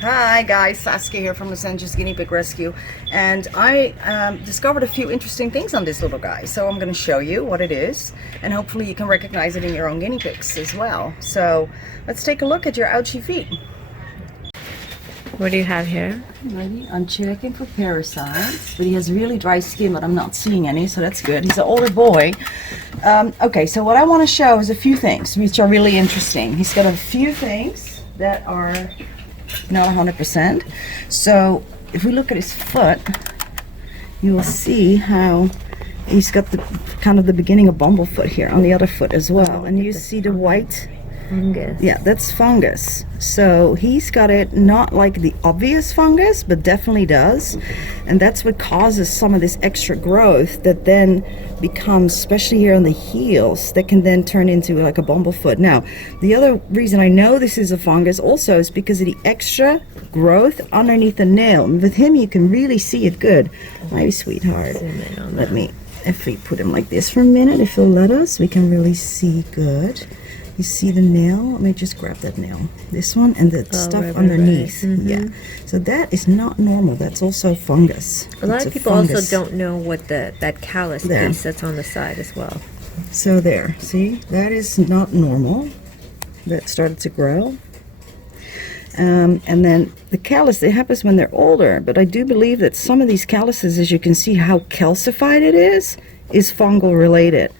Hi guys, Saskia here from the FUN Guinea Pig Rescue, and I discovered a few interesting things on this little guy, so I'm going to show you what it is, and hopefully you can recognize it in your own guinea pigs as well. So let's take a look at your ouchie feet. What do you have here? Ready? I'm checking for parasites, but he has really dry skin, but I'm not seeing any, so that's good. He's an older boy. Okay, so what I want to show is a few things which are really interesting. He's got a few things that are not 100%. So if we look at his foot, you will see how he's got the kind of the beginning of bumblefoot here on the other foot as well, and you see the white fungus. Yeah, that's fungus. So he's got it not like the obvious fungus, but definitely does, and that's what causes some of this extra growth that then becomes, especially here on the heels, that can then turn into like a bumblefoot. Now, the other reason I know this is a fungus also is because of the extra growth underneath the nail. And with him, you can really see it good. My sweetheart, let me, if we put him like this for a minute, if he'll let us, we can really see good. You see the nail? Let me just grab that nail. This one and the stuff underneath. Right. Mm-hmm. Yeah. So that is not normal. That's also fungus. A lot of people also don't know what that callus piece that's on the side as well. So there, see? That is not normal. That started to grow. And then the callus, it happens when they're older, but I do believe that some of these calluses, as you can see how calcified it is fungal related.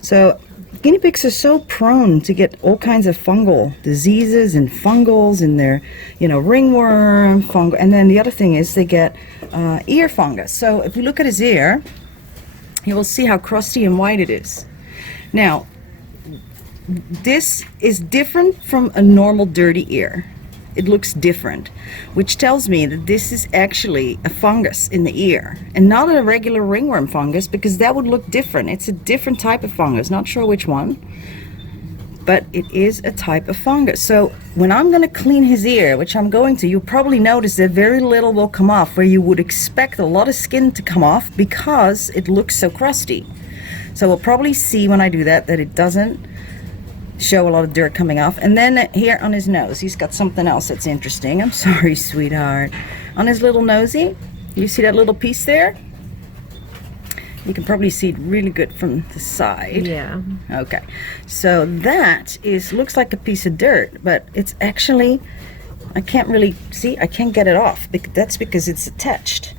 So guinea pigs are so prone to get all kinds of fungal diseases and fungals in their, ringworm, fungal, and then the other thing is they get ear fungus. So if we look at his ear, you will see how crusty and white it is. Now, this is different from a normal dirty ear. It looks different, which tells me that this is actually a fungus in the ear and not a regular ringworm fungus, because that would look different. It's a different type of fungus, not sure which one, but it is a type of fungus. So when I'm going to clean his ear, which I'm going to, you'll probably notice that very little will come off where you would expect a lot of skin to come off because it looks so crusty. So we'll probably see when I do that it doesn't show a lot of dirt coming off. And then here on his nose, he's got something else that's interesting. I'm sorry, sweetheart. On his little nosy, you see that little piece there? You can probably see it really good from the side. Yeah. Okay. So that looks like a piece of dirt, but it's actually, I can't really see, I can't get it off. That's because it's attached.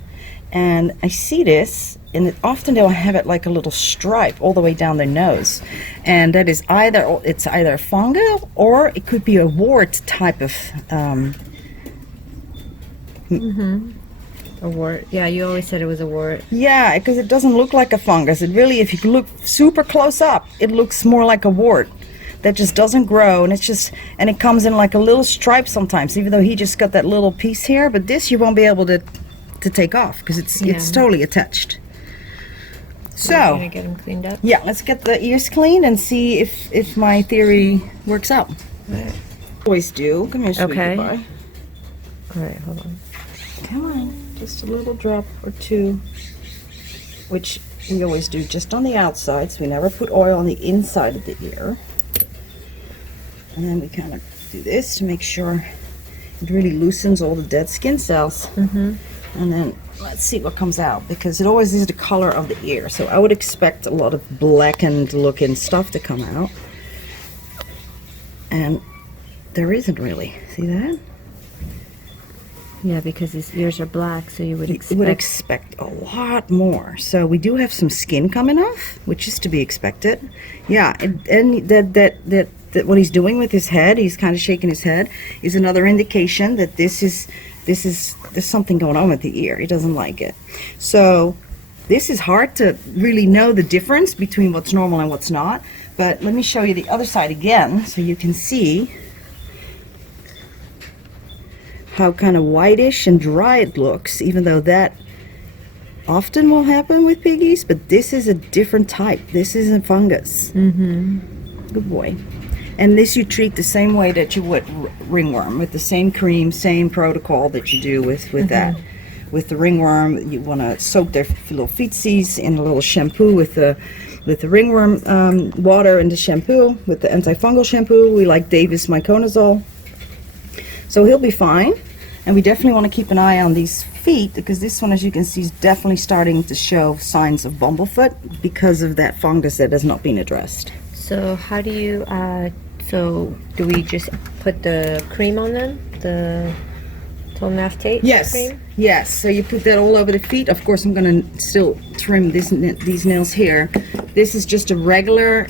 And I see this, and often they'll have it like a little stripe all the way down their nose, and that is either fungal or it could be a wart type of a wart. Yeah, you always said it was a wart. Yeah, because it doesn't look like a fungus. It really, if you look super close up, it looks more like a wart that just doesn't grow, and and it comes in like a little stripe sometimes, even though he just got that little piece here. But this you won't be able to take off because it's totally attached. So you're gonna get them cleaned up? Yeah, let's get the ears cleaned and see if my theory works out. Right. Always do. Come here, sweetie. Okay. Bye. All right, hold on. Come on, just a little drop or two, which we always do just on the outside, so we never put oil on the inside of the ear. And then we kind of do this to make sure it really loosens all the dead skin cells. Mm-hmm. And then let's see what comes out, because it always is the color of the ear. So I would expect a lot of blackened looking stuff to come out. And there isn't really. See that? Yeah, because his ears are black, so you would expect a lot more. So we do have some skin coming off, which is to be expected. Yeah, and that what he's doing with his head, he's kind of shaking his head, is another indication that there's something going on with the ear. He doesn't like it. So this is hard to really know the difference between what's normal and what's not. But let me show you the other side again so you can see how kind of whitish and dry it looks, even though that often will happen with piggies. But this is a different type. This is a fungus. Mm-hmm. Good boy. And this you treat the same way that you would ringworm, with the same cream, same protocol that you do with that. With the ringworm, you want to soak their little feetsies in a little shampoo with the ringworm water and the shampoo, with the antifungal shampoo. We like Davis Myconazole. So he'll be fine. And we definitely want to keep an eye on these feet, because this one, as you can see, is definitely starting to show signs of bumblefoot because of that fungus that has not been addressed. So how do you, so do we just put the cream on them? The tomaftate cream? Yes. So you put that all over the feet. Of course, I'm going to still trim these nails here. This is just a regular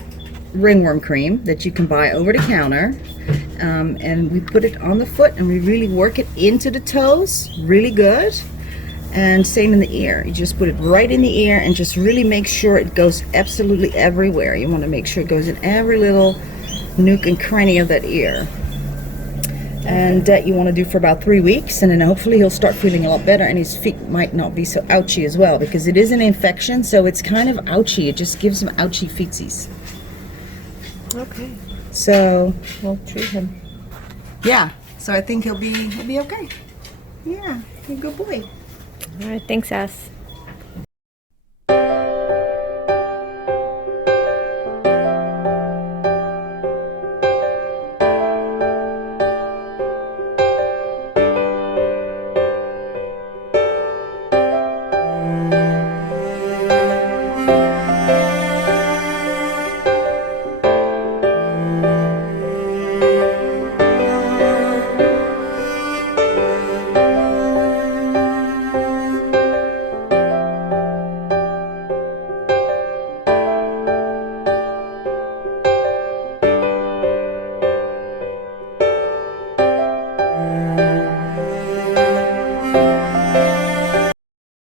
ringworm cream that you can buy over the counter. And we put it on the foot and we really work it into the toes really good. And same in the ear. You just put it right in the ear and just really make sure it goes absolutely everywhere. You want to make sure it goes in every little nook and cranny of that ear. And that you want to do for about 3 weeks, and then hopefully he'll start feeling a lot better, and his feet might not be so ouchy as well, because it is an infection, so it's kind of ouchy. It just gives him ouchy feetsies. Okay. So We'll treat him. yeah, so I think he'll be okay. Yeah, he's a good boy. All right, thanks, Ass.